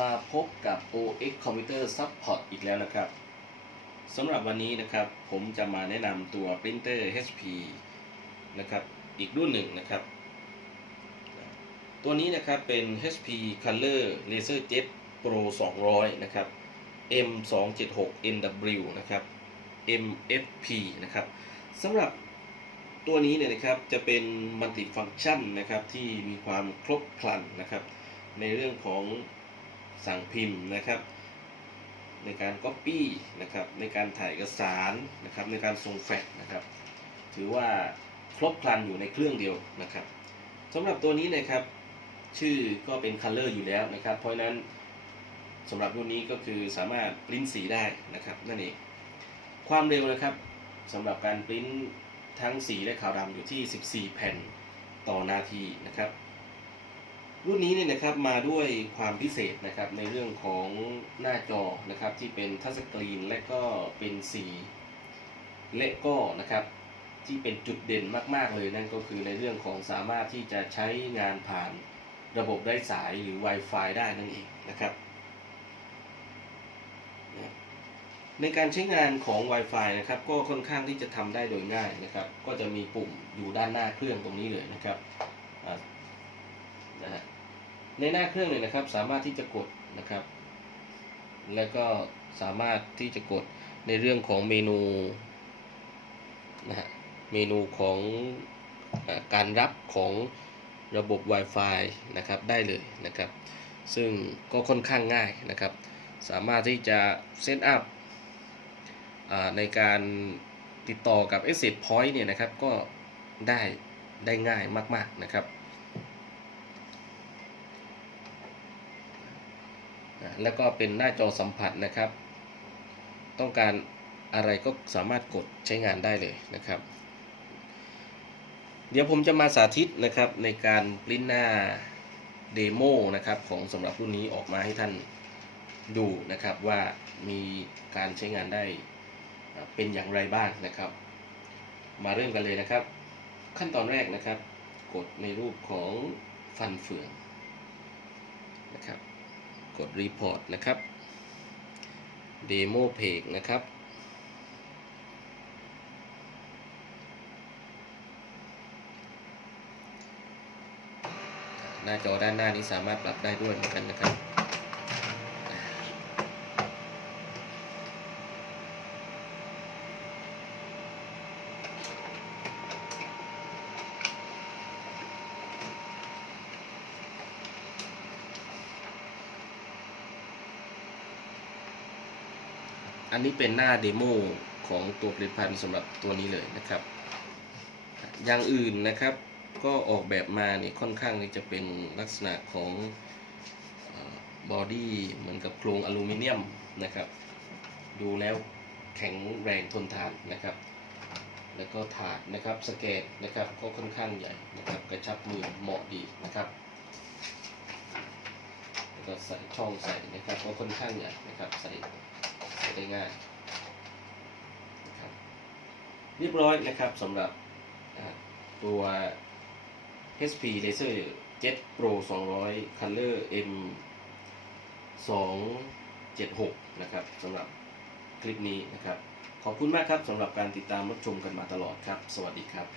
มาพบกับ OX Computer Support อีกแล้วนะครับสำหรับวันนี้นะครับผมจะมาแนะนำตัว Printer HP นะครับอีกรุ่นหนึ่งนะครับ ตัวนี้นะครับเป็น HP Color LaserJet Pro 200 นะครับ M276 NW นะครับ MFP นะครับสำหรับตัวนี้เนี่ยนะครับจะเป็นมัลติฟัง c t ชันนะครับที่มีความครบครันนะครับในเรื่องของ สั่งพิมพ์นะครับ ในการ Copy นะครับในการถ่ายเอกสารนะครับในการส่งแฟกซ์นะครับ ถือว่าครบครันอยู่ในเครื่องเดียวนะครับสำหรับตัวนี้นะครับชื่อก็เป็น Color อยู่แล้วนะครับ เพราะฉะนั้นสำหรับรุ่นนี้ก็คือสามารถปริ้นสีได้นะครับนั่นเองความเร็วนะครับสำหรับการปริ้นทั้งสีและขาวดำอยู่ที่ 14 แผ่นต่อนาทีนะครับ รุ่นนี้เนี่ยนะครับมาด้วยความพิเศษนะครับในเรื่องของหน้าจอนะครับที่เป็นทัชสกรีนและก็เป็นสีและก็นะครับที่เป็นจุดเด่นมาก ๆ เลยนั่นก็คือในเรื่องของสามารถที่จะใช้งานผ่านระบบไร้สายหรือ Wi-Fi ได้นั่นเองนะครับ ในการใช้งานของ Wi-Fi นะครับก็ค่อนข้างที่จะทำได้โดยง่ายนะครับ ก็จะมีปุ่มอยู่ด้านหน้าเครื่องตรงนี้เลยนะครับ ในหน้าเครื่องเลยนะครับสามารถที่จะกดนะครับ แล้วก็สามารถที่จะกดในเรื่องของเมนูนะฮะเมนูของอการรับของระบบ Wi-Fi นะครับได้เลยนะครับ ซึ่งก็ค่อนข้างง่ายนะครับ สามารถที่จะเซตอัพในการติดต่อกับ Exit Point เนี่ยนะครับก็ได้ได้ง่ายมาก ๆ นะครับอ่า แล้วก็เป็นหน้าจอสัมผัสนะครับ ต้องการอะไรก็สามารถกดใช้งานได้เลยนะครับ เดี๋ยวผมจะมาสาธิตนะครับในการปริ้นหน้าเดโมนะครับของสำหรับรุ่นนี้ออกมาให้ท่านดูนะครับว่ามีการใช้งานได้เป็นอย่างไรบ้างนะครับ มาเริ่มกันเลยนะครับ ขั้นตอนแรกนะครับ กดในรูปของฟันเฟืองนะครับ กดรีพอร์ตนะครับเดโมเพกนะครับหน้าจอด้านหน้านี้สามารถปรับได้ด้วยเหมือนกันนะครับ อันนี้เป็นหน้าเดโมของตัวผลิตภัณฑ์สำหรับตัวนี้เลยนะครับ อย่างอื่นนะครับก็ออกแบบมาเนี่ยค่อนข้างที่จะเป็นลักษณะของบอดี้เหมือนกับโครงอลูมิเนียมนะครับ ดูแล้วแข็งแรงทนทานนะครับ แล้วก็ถาดนะครับสเกตนะครับก็ค่อนข้างใหญ่นะครับกระชับมือเหมาะดีนะครับแล้วก็ใส่ช่องใส่นะครับก็ค่อนข้างใหญ่นะครับใส่ใส่ ได้ง่ายนะครับเรียบร้อยนะครับสำหรับตัว HP Laser Jet Pro 200 Color M 276นะครับสำหรับคลิปนี้นะครับ ขอบคุณมากครับสำหรับการติดตามรับชมกันมาตลอดครับ สวัสดีครับ